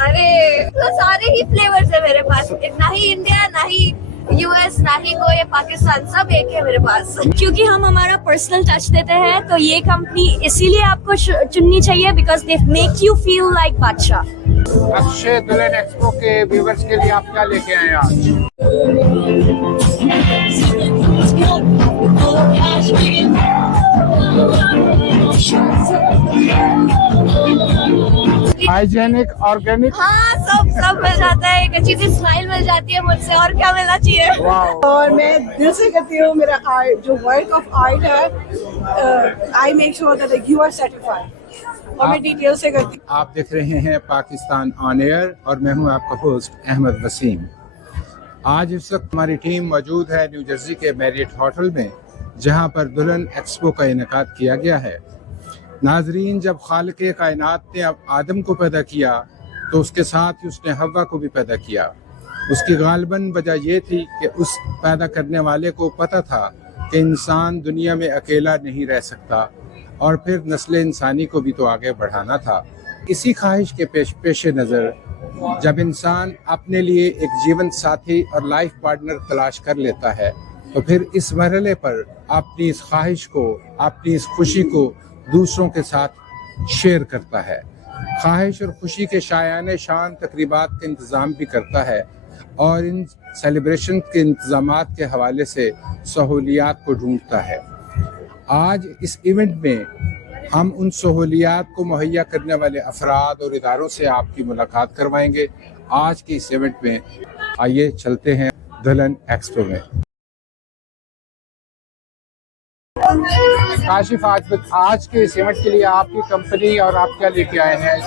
अरे तो सारे ही फ्लेवर्स है मेरे पास, ना ही इंडिया ना ही यूएस ना ही कोई पाकिस्तान, सब एक है मेरे पास। क्योंकि हम हमारा पर्सनल टच देते हैं तो ये कंपनी इसीलिए आपको चुननी चाहिए, because they make you feel like बादशाह। अक्षय दुल्हन एक्सपो के व्यूवर्स के लिए आप क्या लेके आए आज? हाइजेनिक, ऑर्गेनिक, हाँ सब मिल जाता है। एक अच्छी सी स्माइल मिल जाती है मुझसे, और क्या मिलना चाहिए। और मैं दिल से कहती हूँ मेरा आर्ट जो वर्क ऑफ आर्ट है, I make sure that you are certified, और मैं डिटेल से करती हूँ। आप देख रहे हैं पाकिस्तान ऑन एयर और मैं हूं आपका होस्ट अहमद वसीम। आज इस वक्त हमारी टीम मौजूद है न्यू जर्सी के मैरियट होटल में, जहां पर दुल्हन एक्सपो का इनेकाद किया गया है। नाजरीन, जब खालिक़े कायनात ने अब आदम को पैदा किया तो उसके साथ ही उसने हव्वा को भी पैदा किया। उसकी गालिबन वजह यह थी कि उस पैदा करने वाले को पता था कि इंसान दुनिया में अकेला नहीं रह सकता और फिर नस्ल इंसानी को भी तो आगे बढ़ाना था। इसी ख्वाहिश के पेश नज़र जब इंसान अपने लिए एक जीवन साथी और लाइफ पार्टनर तलाश कर लेता है तो फिर इस मरहले पर अपनी इस ख्वाहिश को, अपनी इस खुशी को दूसरों के साथ शेयर करता है। ख्वाहिश और खुशी के शायाने शान तकरीबात का इंतज़ाम भी करता है और इन सेलिब्रेशन के इंतज़ामात के हवाले से सहूलियात को ढूंढता है। आज इस इवेंट में हम उन सहूलियात को मुहैया करने वाले अफराद और इदारों से आपकी मुलाकात करवाएंगे। आज के इस इवेंट में आइए चलते हैं दुल्हन एक्सपो में। काशिफ, आज के इस इवेंट के लिए आपकी कंपनी और आप क्या लेके आए हैं?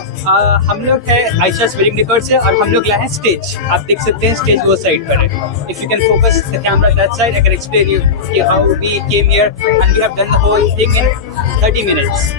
हम लोग है आयशास वेडिंग डेकोर से, और हम लोग लाए हैं स्टेज। आप देख सकते हैं स्टेज वो साइड पर है। If you can focus the camera that side, I can explain you कि how we came here and we have done the whole thing in 30 minutes.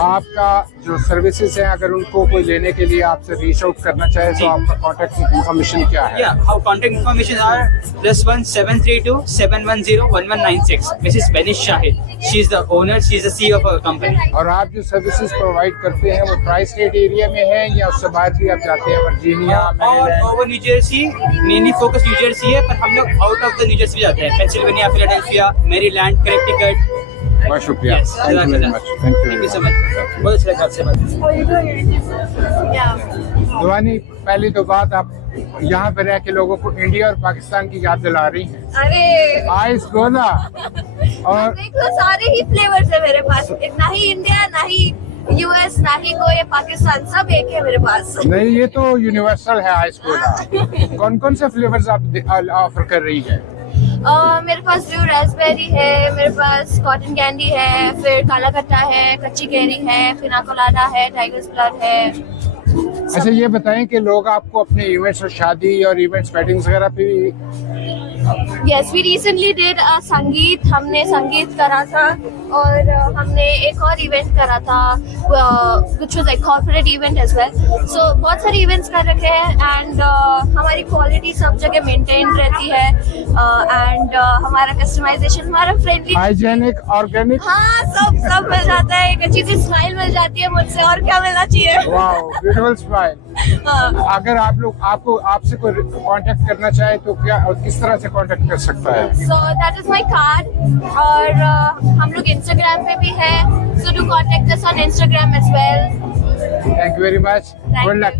आपका जो सर्विसेज हैं, अगर उनको कोई लेने के लिए आपसे रीच आउट करना चाहे तो आपका कॉन्टैक्ट इन्फॉर्मेशन क्या है? How contact information are +1 732 710 1196। Mrs Benish Shahid, she is the owner, she is the CEO of our company. और आप जो सर्विसेज प्रोवाइड करते हैं वो ट्राई स्टेट एरिया में है या उससे बाहर भी आप जाते हैं? Virginia, all over new Jersey, mainly focus new Jersey है, पर हम लोग out of the new Jersey जाते हैं। Pennsylvania, Philadelphia, Maryland, Connecticut. बहुत शुक्रिया, thank you very much. Thank you so much, बहुत अच्छा लगा आपसे बात। दुआनी, पहली तो बात, आप यहाँ पे रह के लोगों को इंडिया और पाकिस्तान की याद दिला रही हैं। अरे आइस गोला और देख लो, सारे ही फ्लेवर्स है मेरे पास, ना ही इंडिया ना ही यूएस ना ही कोई पाकिस्तान, सब एक है मेरे पास। नहीं, ये तो यूनिवर्सल है आइस गोला। कौन कौन से फ्लेवर्स आप ऑफर कर रही है? मेरे पास ब्लू रास्पबेरी है, मेरे पास कॉटन कैंडी है, फिर काला खट्टा है, कच्ची कैरी है, पिना कोलाडा है, टाइगर्स ब्लड है। अच्छा, ये बताएं कि लोग आपको अपने इवेंट्स और शादी और इवेंट्स वेडिंग्स वगैरह पे Yes, we recently did a संगीत, हमने संगीत करा था, और हमने एक और इवेंट करा था which was like corporate event as well. So बहुत सारे इवेंट्स कर रखे हैं एंड हमारी क्वालिटी सब जगह मेंटेन रहती है एंड हमारा कस्टमाइजेशन, हमारा फ्रेंडली, हाइजेनिक, ऑर्गेनिक, हाँ सब मिल जाता है। एक अच्छी सी स्माइल मिल जाती है मुझसे, और क्या मिलना चाहिए। Wow, beautiful smile. अगर आप लोग आपसे कोई कांटेक्ट करना चाहे तो क्या और किस तरह से कांटेक्ट कर सकता है? So that is my card, और हम लोग इंस्टाग्राम पे भी है, so do contact us on Instagram as well. Thank you very much, good luck.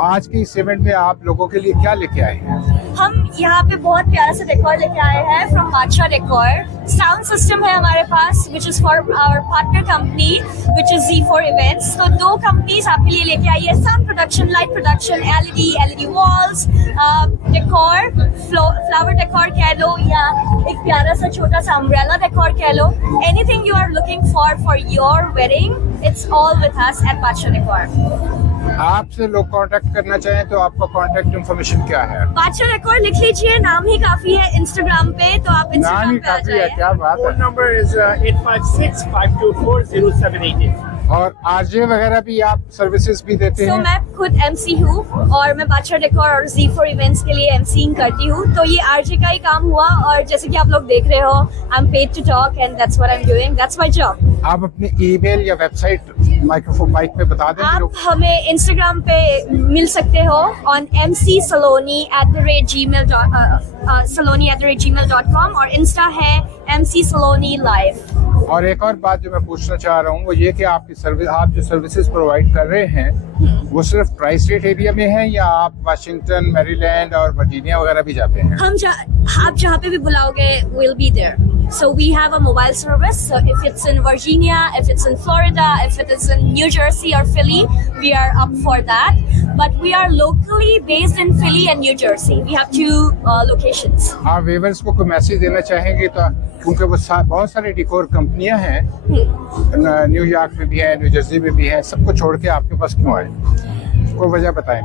आज के इस इवेंट में आप लोगों के लिए क्या लेके आए हैं? हम यहाँ पे बहुत प्यारा सा डेकोर लेके आए हैं फ्रॉम बादशाह डेकोर। साउंड सिस्टम है हमारे पास which is for our partner company which is Z4 events. तो 2 कंपनीज आपके लिए लेके आई है, sound production, light production, LED walls, decor, flower decor कह लो या एक प्यारा सा छोटा सा अम्ब्रेला डेकोर कह लो। Anything you are looking for your wedding, it's all with us at Badshah decor. आपसे लोग कांटेक्ट करना चाहें तो आपका कांटेक्ट इन्फॉर्मेशन क्या है? बादशाह डेकोर लिख लीजिए, नाम ही काफी है इंस्टाग्राम पे, तो आप नाम इंस्टाग्राम ही पे आ काफी है, जाइए। क्या बात है। Phone number is 856-524-0788. और आरजे वगैरह भी आप सर्विसेज भी देते तो हैं? मैं खुद MC हूँ और मैं बादशाह डेकोर और Z4 इवेंट्स के लिए एमसीइंग करती हूँ, तो ये आरजे का ही काम हुआ और जैसे कि आप लोग देख रहे हो, I am paid to talk and that's what I am doing, that's my job. आप अपनी ईमेल या वेबसाइट माइक्रोफोन माइक पे बता दें आप लोग। हमें इंस्टाग्राम पे मिल सकते हो ऑन mcsaloni@gmail.com और इंस्टा है MC Saloni Live। और एक और बात जो मैं पूछना चाह रहा हूँ वो ये कि आपकी सर्विस, आप जो सर्विसेज प्रोवाइड कर रहे हैं वो सिर्फ ट्राई स्टेट एरिया में है या आप वाशिंगटन, मैरीलैंड और वर्जीनिया वगैरह भी जाते हैं? आप जहाँ पे भी बुलाओगे, we'll be there. So we have a mobile service. So if it's in Virginia, if it's in Florida, if it is in New Jersey or Philly, we are up for that. But we are locally based in Philly and New Jersey. We have two locations. आप वेवर्स को कोई मैसेज देना चाहेंगे तो, क्योंकि वो बहुत सारी डिकोर कंपनियां हैं, न्यूयॉर्क में भी है, न्यू जर्सी में भी है, सबको छोड़ के आपके पास क्यों आए? कोई वजह बताएं।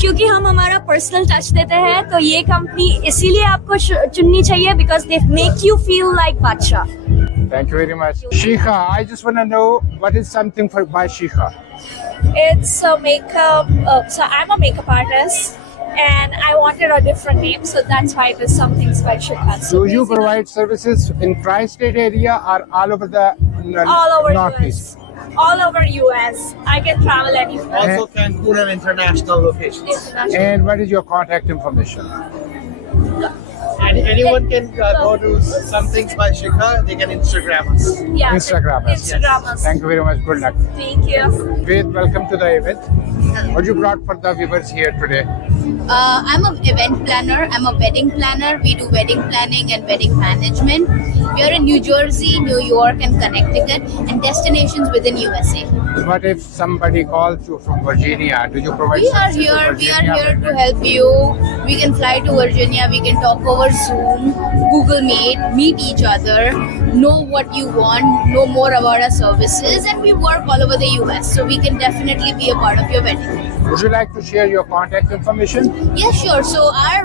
क्योंकि हम हमारा पर्सनल टच देते हैं, तो ये कंपनी इसीलिए आपको चुननी चाहिए because they make you feel like बादशाह। Thank you very much. Shikha, I just want to know what is something by Shikha? It's a makeup. So I'm a makeup artist, and I wanted a different name, so that's why it is something special. Do you provide services in tri-state area or all over the all over northeast? US? All over US. I can travel anywhere. Also Cancun and international locations. International. And what is your contact information? And anyone can go to some things by Shikha. They can Instagram us. Yeah. Instagram us. Instagram us. Thank you very much. Good luck. Thank you. Faith, welcome to the event. What you brought for the viewers here today? I'm an event planner. I'm a wedding planner. We do wedding planning and wedding management. We are in New Jersey, New York, and Connecticut, and destinations within USA. What if somebody calls you from Virginia? Do you provide We are services to here. We are Virginia? here to help you. We can fly to Virginia. We can talk over Zoom, Google meet each other, know what you want, know more about our services, and we work all over the US. So we can definitely be a part of your wedding. Would you like to share your contact information? Yeah, sure. So our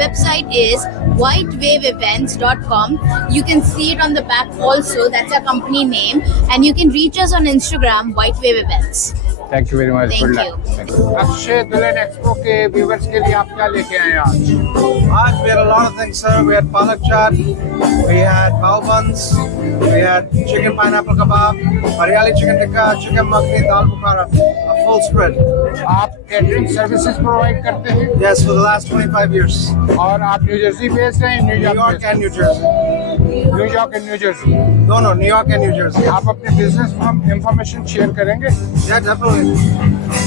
website is whitewaveevents.com. You can see it on the back also. That's our company name. And you can reach us on Instagram, Whitewave Events. Thank you very much. Thank Good you. luck. Thank you. Akshay दुल्हन एक्सपो के व्यूअर्स के लिए आप क्या लेके आए हैं आज? We had a lot of things, sir. We had palak chaat, we had bao buns, we had chicken pineapple kebab, haryali chicken tikka, chicken makhni, dal bukhara, a full spread. आप कैटरिंग सर्विसेज प्रोवाइड करते हैं Yes, for the last 25 years. और आप new Jersey based हैं? New York and New Jersey. New York and new Jersey. No, New York and New Jersey. आप अपने business information share करेंगे? Yeah, definitely.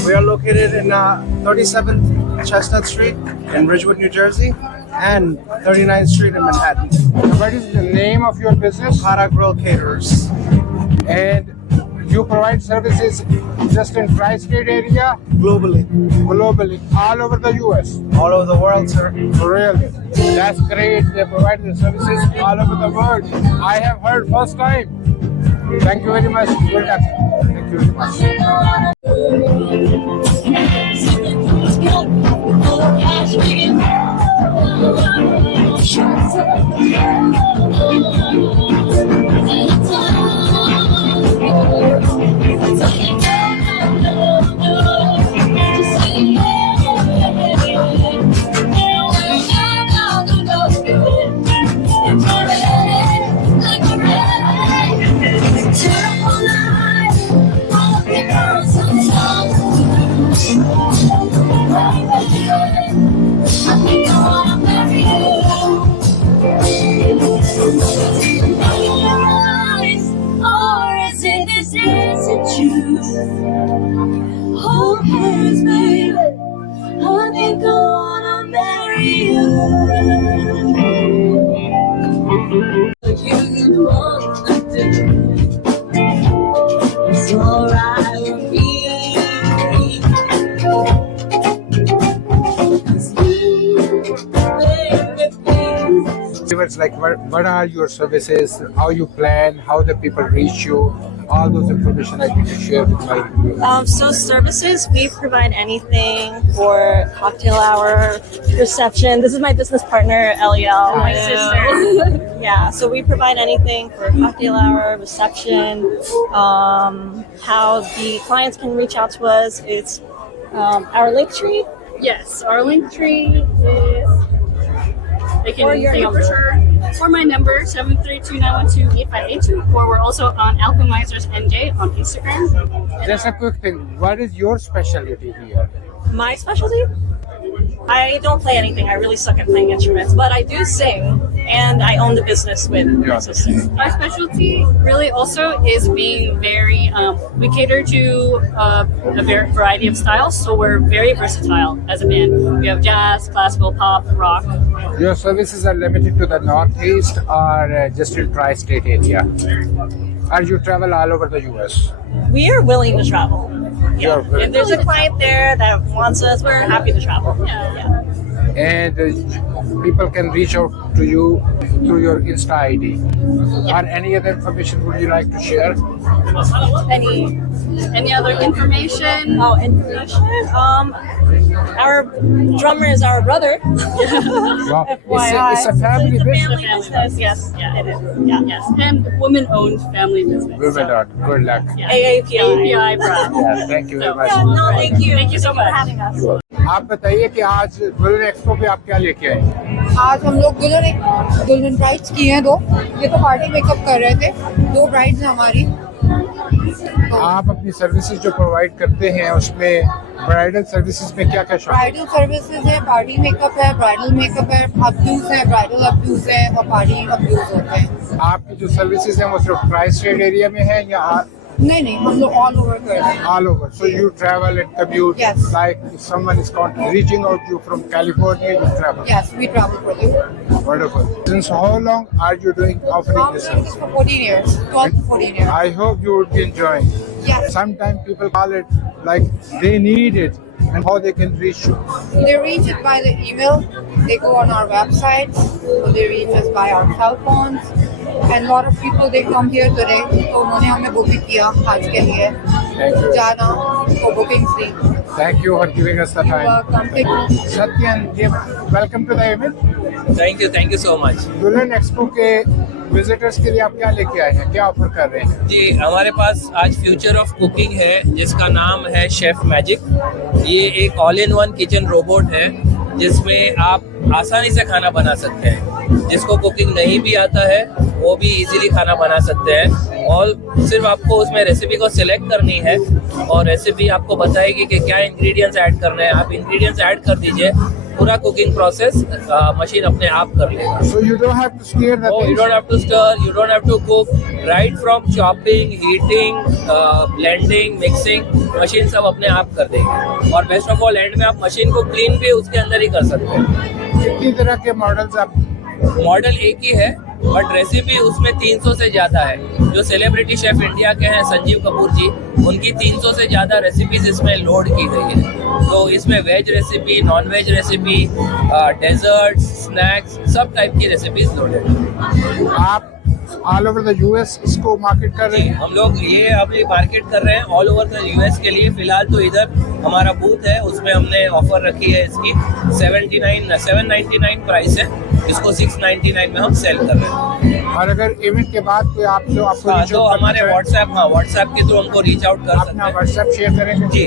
We are located in 37th Chestnut Street in Ridgewood, New Jersey, and 39th Street in Manhattan. What is the name of your business? Hara Grill Caterers. And you provide services just in tri-state area, Globally. globally, all over the US? All over the world, sir. Really? That's great. They provide the services all over the world. I have heard first time. Thank you very much. Good luck. Thank you very much. Or is it this isn't true? Hold hands, baby. I think I wanna marry you. You want to do. It's alright with me. 'Cause you, baby, please. Like what are your services? How you plan? How the people reach you? all those information I need to share with my viewers. So services, we provide anything for cocktail hour, reception. This is my business partner, Eliel, my sister. Yeah, so we provide anything for cocktail hour, reception, how the clients can reach out to us. It's our link tree. Yes, our link tree is. They can Or your take number. for my number 732-912-8582, or we're also on Alchemizers NJ on Instagram. Just a quick thing, what is your specialty here? My specialty? I don't play anything. I really suck at playing instruments, but I do sing, and I own the business with my sister. Our specialty really also is being very, we cater to a variety of styles, so we're very versatile as a band. We have jazz, classical, pop, rock. Your services are limited to the Northeast or just in tri-state area? Or you travel all over the US? We are willing to travel. You're Yeah. willing If there's a client there that wants us, we're happy to travel. Yeah. And people can reach out to you through your Insta ID. Or any other information would you like to share? Any other information? Oh, information? Our drummer is our brother. Wow. FYI. It's a family It's a business. family business. Yes, Yeah. it is. Yeah. Yes, and woman-owned family business. Women on. Good luck. AAPI. API proud. Yeah, thank you very much. Yeah, no, thank you. Thank you so for much. having us. आप बताइए कि आज दुल्हन एक्सपो पे आप क्या लेके आए? आज हम लोग दुल्हन ब्राइड्स की हैं 2। ये तो पार्टी मेकअप कर रहे थे। 2 ब्राइड्स हैं हमारी। आप अपनी सर्विसेज जो प्रोवाइड करते हैं उसमें ब्राइडल सर्विसेज में क्या क्या शामिल है? ब्राइडल सर्विसेज है, पार्टी मेकअप है, ब्राइडल मेकअप है, अपड्यूज है, ब्राइडल अपड्यूज है और पार्टी अपड्यूज होते हैं। आपकी जो सर्विसेज हैं वो सिर्फ ट्राई स्टेट एरिया में है या नहीं, हम लोग ऑल ओवर कर रहे हैं। all over? So you travel and commute. Yes. Like if someone is reaching out to you from California, you travel. Yes, we travel for them। Wonderful. Since how long are you offering this service? For 14 years, 12 to 14 years। I hope you would be enjoying. Yes, Sometimes people call it like they need it and how they can reach you. they reach it by the email, they go on our website, so they reach us by our cell phones, and a lot of people they come here today, तो उन्होंने हमें बुक किया आज के लिए Thank you. जाना, तो बुकिंग्स दी। Thank you for giving us the time. Welcome। Satyan, welcome to the event. Thank you so much. दुल्हन एक्सपो के विजिटर्स के लिए आप क्या लेके आए हैं, क्या ऑफर कर रहे हैं? जी, हमारे पास आज फ्यूचर ऑफ कुकिंग है जिसका नाम है शेफ मैजिक। ये एक all in one kitchen robot है जिसमें आप आसानी से खाना बना सकते हैं। जिसको कुकिंग नहीं भी आता है वो भी इजीली खाना बना सकते हैं, और सिर्फ आपको उसमें रेसिपी को सिलेक्ट करनी है और रेसिपी आपको बताएगी कि क्या इंग्रेडिएंट्स ऐड करने हैं। आप इंग्रेडिएंट्स ऐड कर दीजिए, पूरा कुकिंग प्रोसेस मशीन अपने आप कर लेगा। So you don't have to stir the Oh, you don't have to stir, you don't have to cook. Right from chopping, heating, blending, mixing, machine सब अपने आप कर देगी। और बेस्ट ऑफ ऑल एंड में आप मशीन को क्लीन भी उसके अंदर ही कर सकते हैं। कितनी तरह के मॉडल्स आप? मॉडल एक ही है बट रेसिपी उसमें 300 से ज़्यादा है। जो सेलिब्रिटी शेफ इंडिया के हैं संजीव कपूर जी, उनकी 300 से ज़्यादा रेसिपीज इसमें लोड की गई है। तो इसमें veg recipe, non veg recipe, dessert, snacks, सब टाइप की रेसिपीज लोडेड है। आप ऑल ओवर द यूएस इसको मार्केट कर रहे हैं? हम लोग ये अभी मार्केट कर रहे हैं ऑल ओवर द यूएस के लिए। फिलहाल तो इधर हमारा बूथ है, उसमें हमने ऑफर रखी है इसकी 799 प्राइस है, इसको 699 में हम सेल कर रहे हैं। और अगर इवेंट के बाद कोई आप जो आपको reach तो out करना हमारे चाहे, व्हाट्सएप के थ्रू हमको रीच आउट कर सकते अपना हैं। व्हाट्सएप शेयर करेंगे? जी,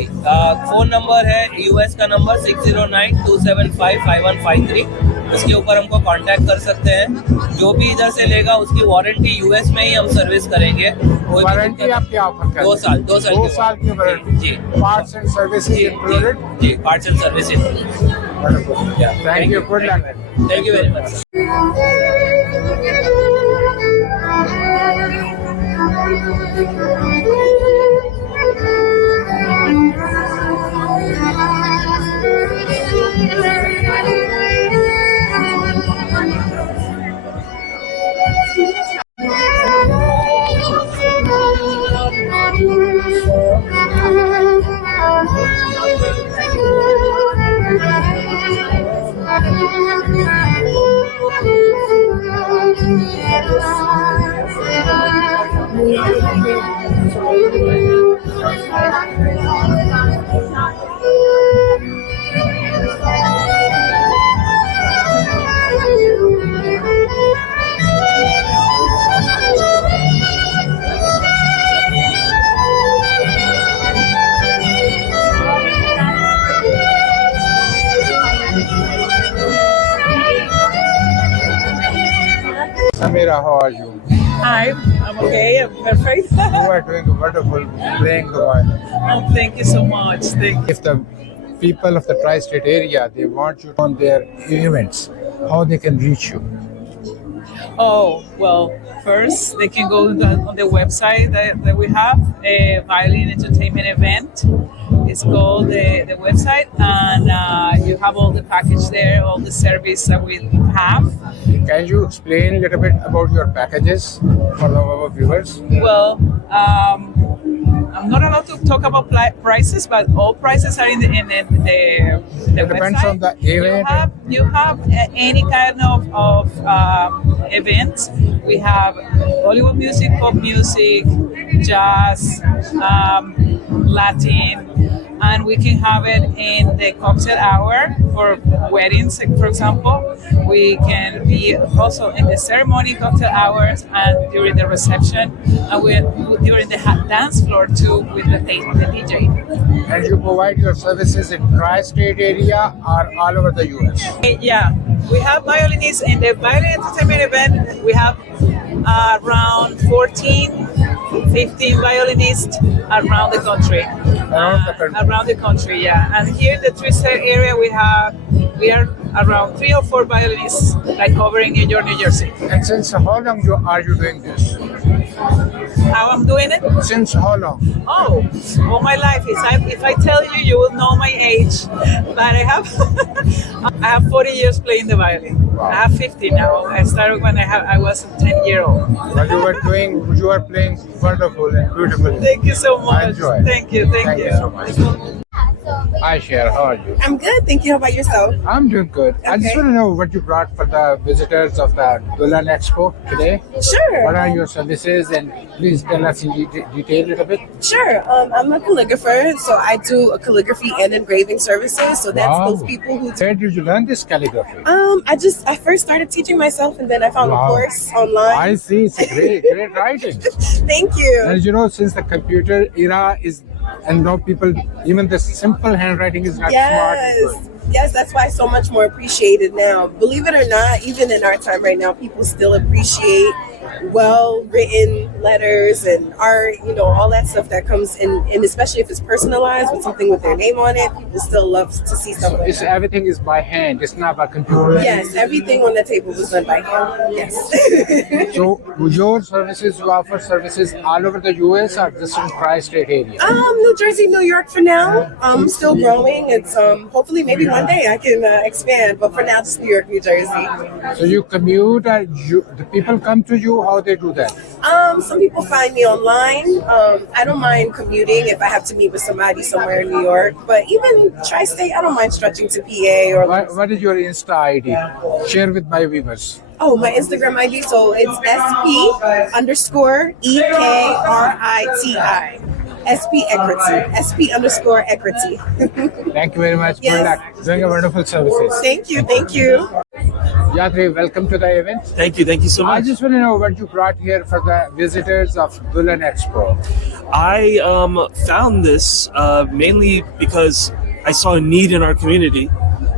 फोन नंबर है यूएस का नंबर 6092755153। उसके ऊपर हमको कांटेक्ट कर सकते हैं। जो भी इधर से लेगा उसकी वारंटी यूएस में ही हम सर्विस करेंगे। वारंटी आप क्या ऑफर कर रहे हैं? 2 साल 2 साल 2 साल की वारंटी। जी, पार्ट्स एंड सर्विसेज इंक्लूडेड? जी, parts and service included. Thank you, good luck. Thank you very much. Thank you. Samira, how are you? Hi, I'm okay. I'm perfect. You are doing wonderful playing the violin. Oh, thank you so much. Thank you. If the people of the tri-state area, they want you on their events, how they can reach you? Oh, well, first they can go on the website that we have, a violin entertainment event. It's called the website, and you have all the package there, all the service that we have. Can you explain a little bit about your packages for our viewers? Well, I'm not allowed to talk about prices, but all prices are in the It depends website. on the event. You have any kind of events. We have Bollywood music, pop music, jazz, Latin, and we can have it in the cocktail hour for weddings, for example. We can be also in the ceremony cocktail hours and during the reception, and during the dance floor too with the DJ. And you provide your services in tri-state area or all over the US? Yeah, we have violinists in the violin entertainment event. We have around 15 violinists around the country. Around the country, yeah. And here in the tri-state area, we are around 3 or 4 violinists, like covering New York, New Jersey. And since how long are you doing this? How I'm doing it? Since how long? Oh, all my life. If I tell you, you will know my age. But I have 40 years playing the violin. Wow. I have 50 now. I started when I was a 10-year-old. But you are playing wonderful and beautiful. Thank you so much. Enjoy. Thank you So much. Hi, Cher. How are you? I'm good, thank you. How about yourself? I'm doing good. I just Okay. want to know what you brought for the visitors of the Dulan Expo today. Sure. What are your services? And please tell us in detail a little bit. Sure. I'm a calligrapher, so I do a calligraphy and engraving services. So that's Wow. those people who. Where did you learn this calligraphy? I first started teaching myself, and then I found Wow. a course online. I see. It's great writing. Thank you. And since the computer era is, and now people, even the simple handwriting is not smart and good. Yes, that's why it's so much more appreciated now. Believe it or not, even in our time right now, people still appreciate well-written letters and art, all that stuff that comes in, and especially if it's personalized with something with their name on it, people still love to see stuff like that. Everything is by hand. It's not by computer. Yes, everything on the table was done by hand. Yes. So your services, you offer services all over the US or just in tri-state area? New Jersey, New York for now. Still growing. It's hopefully maybe one day I can expand, but for now just New York, New Jersey. So you commute, or the people come to you? How they do that? Some people find me online. I don't mind commuting if I have to meet with somebody somewhere in New York, but even tri-state, I don't mind stretching to PA or. What is your Insta ID? Share with my viewers. Oh, my Instagram ID. So it's SP_EKRITI. SP Equity. SP_Equity. Thank you very much. Yes. Good luck. Doing a wonderful services. Thank you. Thank you. Yatri, welcome to the event. Thank you so much. I just want to know what you brought here for the visitors of Dulan Expo. I found this mainly because I saw a need in our community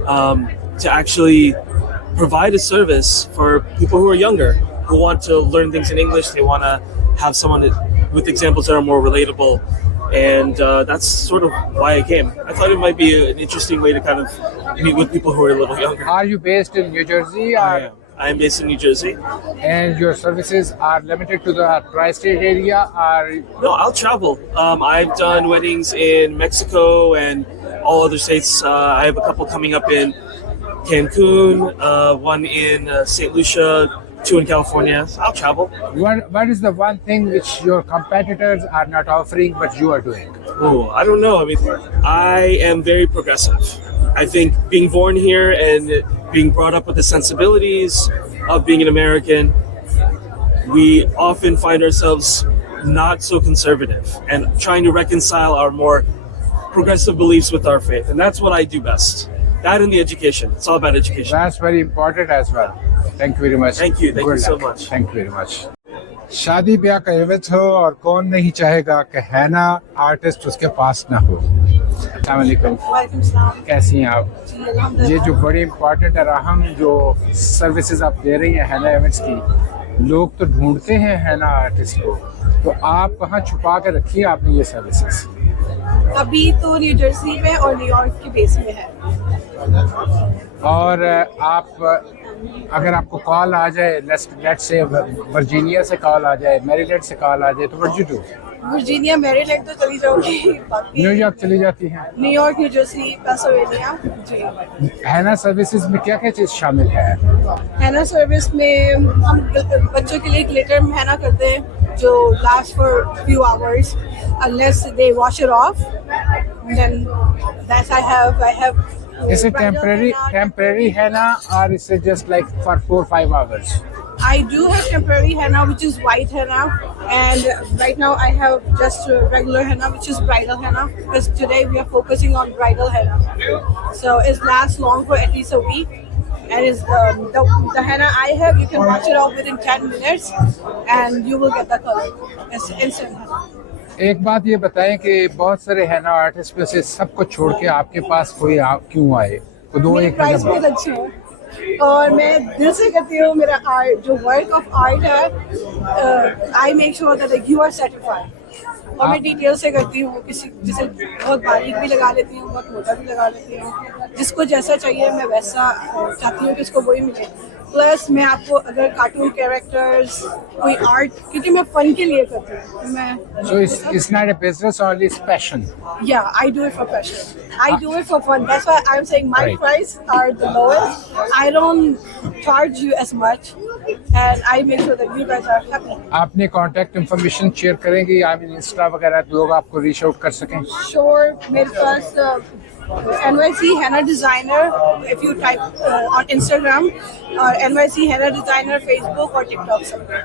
to actually provide a service for people who are younger, who want to learn things in English. They want to have someone with examples that are more relatable. And that's sort of why I came. I thought it might be an interesting way to kind of meet with people who are a little younger. Are you based in New Jersey? Or? I am based in New Jersey. And your services are limited to the tri-state area? Or? No, I'll travel. I've done weddings in Mexico and all other states. I have a couple coming up in Cancun, one in St. Lucia, 2 in California. So I'll travel. What is the one thing which your competitors are not offering but you are doing? Oh, I don't know. I mean, I am very progressive. I think being born here and being brought up with the sensibilities of being an American, we often find ourselves not so conservative and trying to reconcile our more progressive beliefs with our faith. And that's what I do best. That and the education. It's all about education. That's very important as well. Thank you very much. Thank you. Thank you so Good luck. much. Thank you very much. शादी ब्याह का इवेंट हो और कौन नहीं चाहेगा कि हैना आर्टिस्ट उसके पास ना हो। अस्सलाम वालेकुम। कैसी हैं आप? ये जो बड़ी इम्पोर्टेंट और अहम जो सर्विसेज आप दे रही हैं हैना इवेंट्स की, लोग तो ढूंढते हैं हैना आर्टिस्ट को, तो आप कहाँ छुपा के रखी है आपने ये सर्विसेज? अभी तो न्यू जर्सी में और न्यूयॉर्क के बेस में है। और आप अगर आपको कॉल आ जाए, लेट्स से वर्जीनिया से कॉल आ जाए, मैरीलैंड से कॉल आ जाए, तो what you do? Virginia, Maryland तो चली जाऊंगी, बाकी न्यूयॉर्क चली जाती हैं? New York, New Jersey, Pennsylvania. जी। हैना सर्विसेज में क्या क्या चीज़ शामिल है? हैना सर्विस में हम बच्चों के लिए ग्लिटर में हैना करते हैं जो last for few hours unless they wash it off. Then that I have Is it temporary henna or is it just like for 4-5 hours? I do have temporary henna which is white henna, and right now I have just regular henna which is bridal henna, because today we are focusing on bridal henna. So it lasts long for at least a week, and is the henna I have, you can wash it off within 10 minutes and you will get the color. It's instant henna. एक बात ये बताएं कि बहुत सारे हैना आर्टिस्ट में से सबको छोड़ के आपके पास कोई क्यों आए? तो दो एक प्राइस बहुत अच्छे हैं और मैं दिल से करती हूँ मेरा आर्ट, जो वर्क ऑफ आर्ट है, I make sure that you are certified, और मैं डिटेल से करती हूँ। किसी जैसे बहुत बारीक भी लगा लेती हूँ, बहुत मोटा भी लगा लेती हूँ, जिसको जैसा चाहिए मैं वैसा चाहती हूँ कि उसको वही मिले। प्लस मैं आपको अगर कार्टून कैरेक्टर्स, कोई आर्ट, क्योंकि मैं फन के लिए करती हूँ मैं। So it's not a business, only it's passion. Yeah, I do it for passion. I do it for fun. That's why I'm saying my price are the lowest. I don't charge you as much, and I make sure that you guys are happy. आपने contact information share करेंगे, I mean Insta वगैरह, लोग आपको reach out कर सकें? Sure, मेरे पास NYC Henna Designer, if you type on Instagram, or NYC Henna Designer Facebook or TikTok somewhere.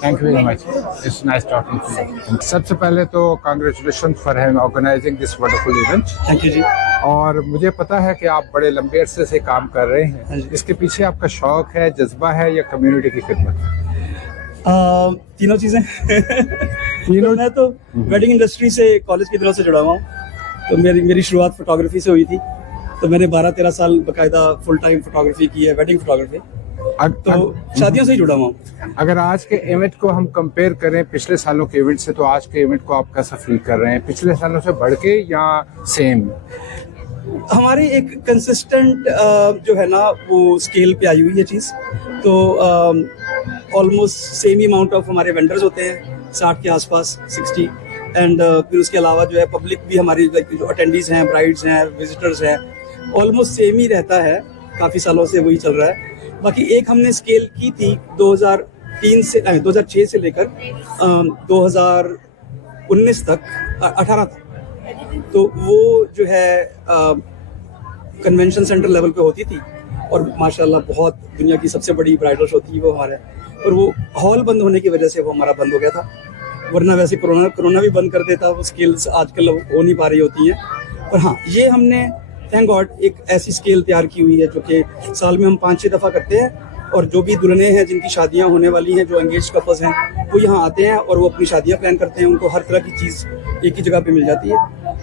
Thank you very much. It's nice talking to you. सबसे पहले तो congratulations for organizing this wonderful event. Thank you जी। और मुझे पता है कि आप बड़े लंबे अरसे से काम कर रहे हैं, इसके पीछे आपका शौक है, जज्बा है या कम्युनिटी की खिदमत है? तीनों चीजें। तीनों। मैं तो वेडिंग इंडस्ट्री से कॉलेज की दिनों से जुड़ा हुआ हूँ, तो मेरी शुरुआत फोटोग्राफी से हुई थी, तो मैंने 12-13 साल बकायदा फुल टाइम फोटोग्राफी की है, वेडिंग फोटोग्राफी, तो शादियों से ही जुड़ा हुआ हूँ। अगर आज के इवेंट को हम कंपेयर करें पिछले सालों के इवेंट से, तो आज के इवेंट को आप कैसा फील कर रहे हैं? पिछले सालों से बढ़ के या सेम? हमारी एक कंसिस्टेंट जो है ना वो स्केल पे आई हुई है चीज़, तो almost same he amount of हमारे वेंडर्स होते हैं, 60 के आसपास, 60, एंड फिर उसके अलावा जो है पब्लिक भी हमारी जो अटेंडीज हैं, ब्राइड्स हैं, विजिटर्स हैं, ऑलमोस्ट सेम ही रहता है, काफ़ी सालों से वही चल रहा है। बाकी एक हमने स्केल की थी 2006 से लेकर 2019 तक, 18 तक, तो वो जो है कन्वेंशन सेंटर लेवल पे होती थी, और माशाल्लाह बहुत दुनिया की सबसे बड़ी ब्राइडल शो थी वो हमारे, और वो हॉल बंद होने की वजह से वो हमारा बंद हो गया था, वरना वैसे कोरोना भी बंद कर देता। वो स्केल्स आजकल हो नहीं पा रही होती हैं, पर हाँ ये हमने थैंक गॉड एक ऐसी स्केल तैयार की हुई है जो कि साल में हम 5-6 दफ़ा करते हैं, और जो भी दुल्हने हैं जिनकी शादियां होने वाली हैं, जो एंगेज कपल्स हैं, वो यहाँ आते हैं और वो अपनी शादियां प्लान करते हैं। उनको हर तरह की चीज़ एक ही जगह पे मिल जाती है,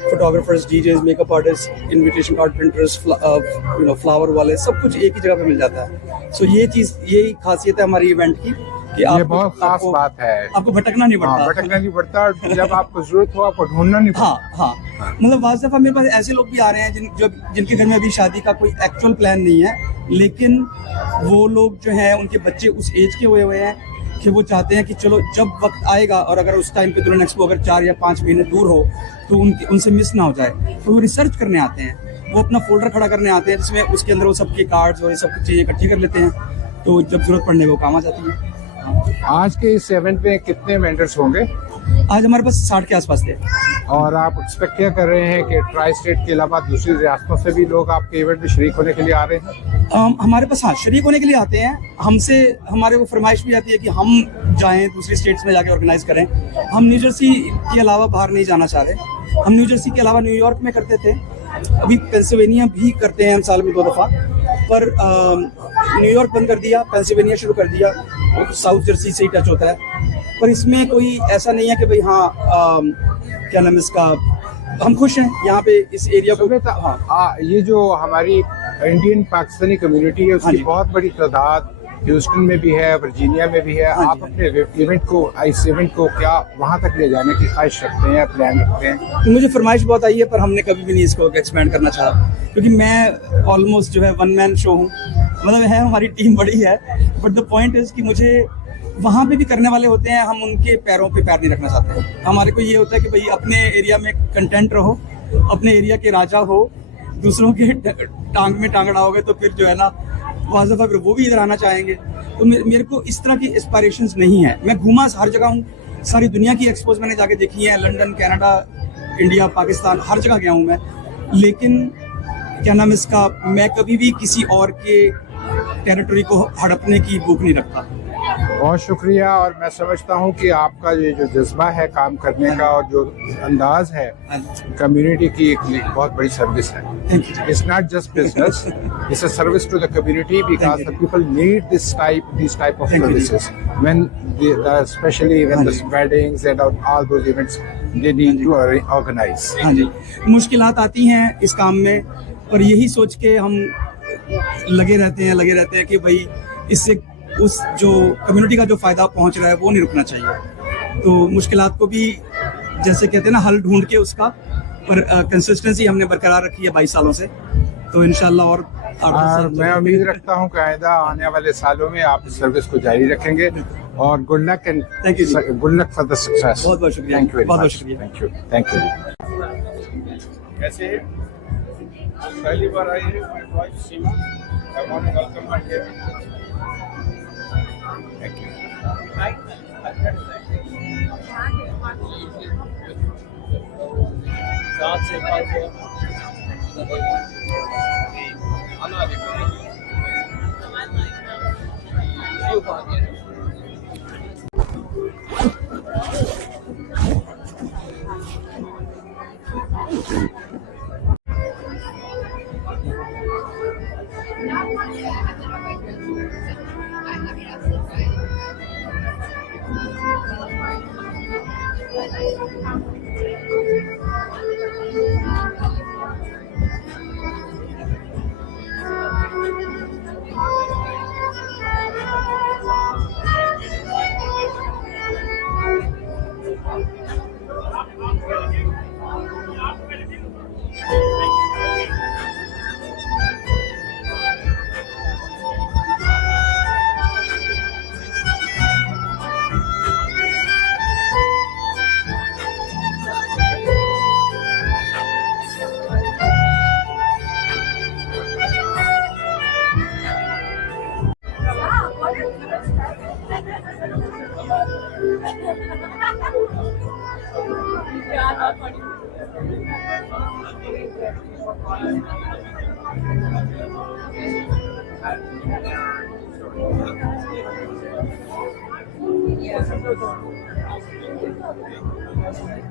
photographers, DJs, makeup artist, invitation card printers, flower वाले, सब कुछ एक ही जगह पे मिल जाता है। सो ये चीज़, यही खासियत है हमारी इवेंट की कि ये बहुत खास बात है, आपको भटकना नहीं पड़ता। भटकना नहीं पड़ता, और जब आपको जरूरत हो आपको ढूंढना नहीं पड़ता। हाँ, मतलब वाज़ दफ़ा मेरे पास ऐसे लोग भी आ रहे हैं जिनके घर में अभी शादी का कोई एक्चुअल प्लान नहीं है, लेकिन वो लोग जो हैं उनके बच्चे उस एज के हुए हैं कि वो चाहते हैं कि चलो जब वक्त आएगा, और अगर उस टाइम पे दुल्हन एक्सपो अगर 4 या 5 महीने दूर हो तो उनसे मिस ना हो जाए, तो वो रिसर्च करने आते हैं, वो अपना फोल्डर खड़ा करने आते हैं जिसमें उसके अंदर वो सबके कार्ड्स और ये सब चीज़ें इकट्ठी कर लेते हैं, तो जब जरूरत पड़ने वो काम आ जाती है। आज के इस इवेंट में कितने वेंडर्स होंगे? आज हमारे पास 60 के आसपास थे। और आप एक्सपेक्ट क्या कर रहे हैं कि ट्राई स्टेट के अलावा दूसरी रियासतों से भी लोग आपके इवेंट में शरीक होने के लिए आ रहे हैं? हमारे पास हाँ शरीक होने के लिए आते हैं, हमसे हमारे को फरमाइश भी आती है कि हम जाएं दूसरी स्टेट्स में जाके ऑर्गेनाइज करें। हम न्यू जर्सी के अलावा बाहर नहीं जाना चाह रहे। हम न्यू जर्सी के अलावा न्यूयॉर्क में करते थे, अभी पेंसिल्वेनिया भी करते हैं हम साल में 2 दफ़ा, पर न्यूयॉर्क बंद कर दिया, पेंसिल्वेनिया शुरू कर दिया, साउथ जर्सी से ही टच होता है, पर इसमें कोई ऐसा नहीं है कि भाई हाँ क्या नाम इसका, हम खुश हैं यहाँ पे इस एरिया को। हाँ, ये जो हमारी इंडियन पाकिस्तानी कम्युनिटी है उसकी बहुत बड़ी तादाद ह्यूस्टन में भी है, वर्जीनिया में भी है। आप अपने इस इवेंट को क्या वहाँ तक ले जाने की ख्वाहिश रखते हैं, प्लान रखते हैं? मुझे फरमाइश बहुत आई है, पर हमने कभी भी नहीं इसको एक्सपेंड करना चाहा, क्योंकि मैं ऑलमोस्ट जो है वन मैन शो हूँ। मतलब है हमारी टीम बड़ी है, बट द पॉइंट इज कि मुझे वहाँ पे भी करने वाले होते हैं, हम उनके पैरों पे पैर नहीं रखना चाहते हैं। हमारे को ये होता है कि भाई अपने एरिया में कंटेंट रहो, अपने एरिया के राजा हो, दूसरों के टांग में टांग अड़ाओगे तो फिर जो है ना वाज़फ़ा फिर वो भी इधर आना चाहेंगे। तो मेरे को इस तरह की एस्पायरेशंस नहीं है। मैं घूमा हर जगह हूँ, सारी दुनिया की एक्सपोज मैंने जाके देखी है, लंदन, कनाडा, इंडिया, पाकिस्तान, हर जगह गया हूँ मैं। लेकिन क्या नाम इसका, मैं कभी भी किसी और के टेरिटरी को हड़पने की भूख नहीं रखता। बहुत शुक्रिया। और मैं समझता हूँ कि आपका ये जो जज्बा है काम करने का और जो अंदाज है कम्युनिटी की एक बहुत बड़ी सर्विस है। It's not just business, it's a service to the community because the people need these type of services when especially when the weddings and all those events they need to organize. हाँ जी, मुश्किलात आती हैं इस काम में, पर यही सोच के हम लगे रहते हैं कि भाई इससे उस जो कम्युनिटी का जो फायदा पहुंच रहा है वो नहीं रुकना चाहिए। तो मुश्किलात को भी जैसे कहते हैं ना हल ढूंढ के उसका, पर कंसिस्टेंसी हमने बरकरार रखी है 22 सालों से, तो इंशाल्लाह और मैं उम्मीद रखता हूँ कि आइंदा आने वाले सालों में आप इस सर्विस को जारी रखेंगे। और good luck and good luck for the success. बहुत बहुत शुक्रिया। थैंक यू, बहुत शुक्रिया। Thank you. कैसे हैं? पहली बार आई है my wife Seema. I want to welcome her here. Thank you. साथ से आना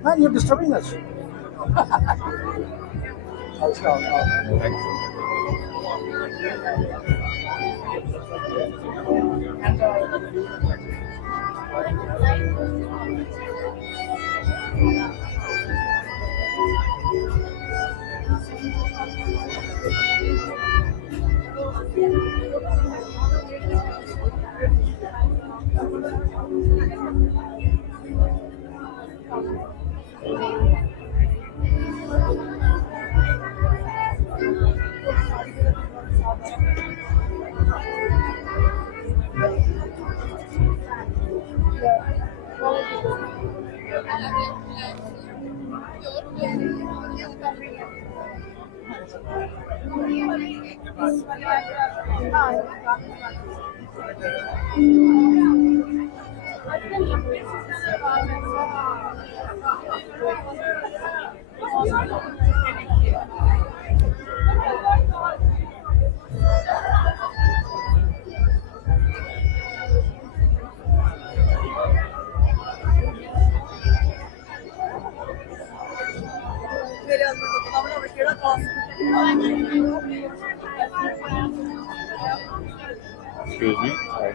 Man, you're disturbing us. Excuse me. Sorry.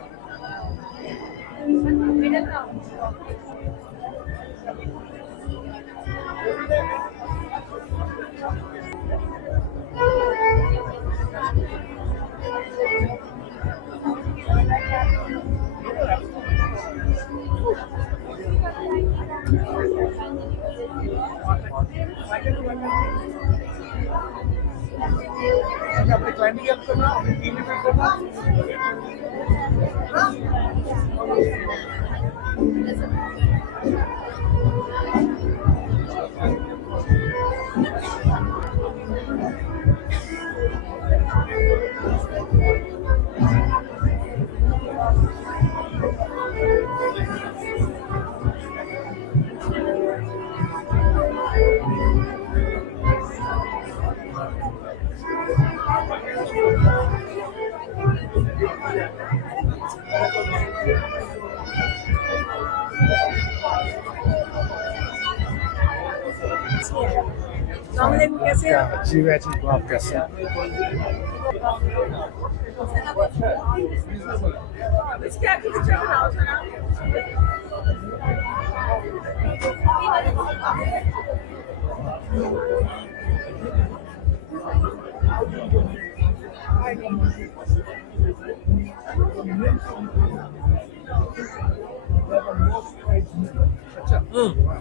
जी वैसे आप कैसे हैं?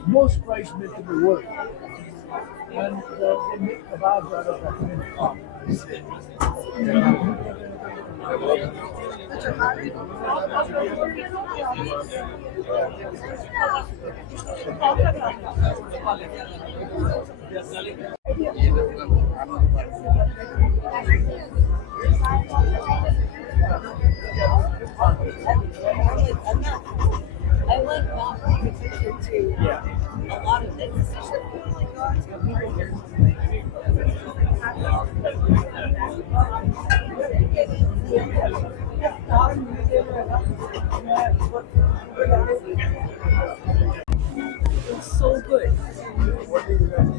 Most price meat in the world. And they make kebabs out of that. I like not paying attention to a lot of things. It's so good. Maybe like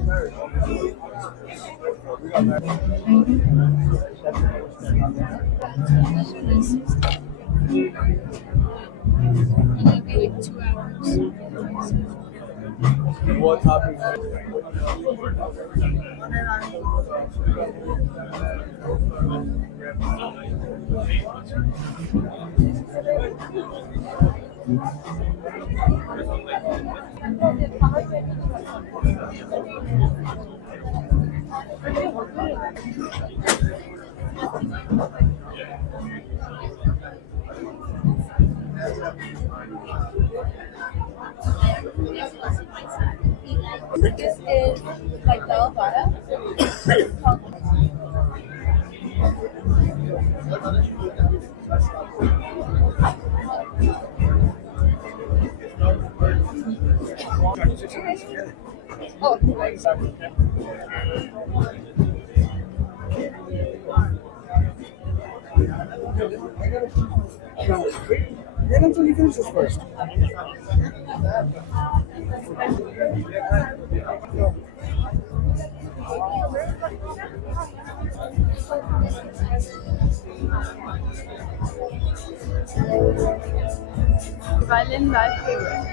2 hours. What topic? This is like dal vada. Wait until you finish this first. Violin live favorite.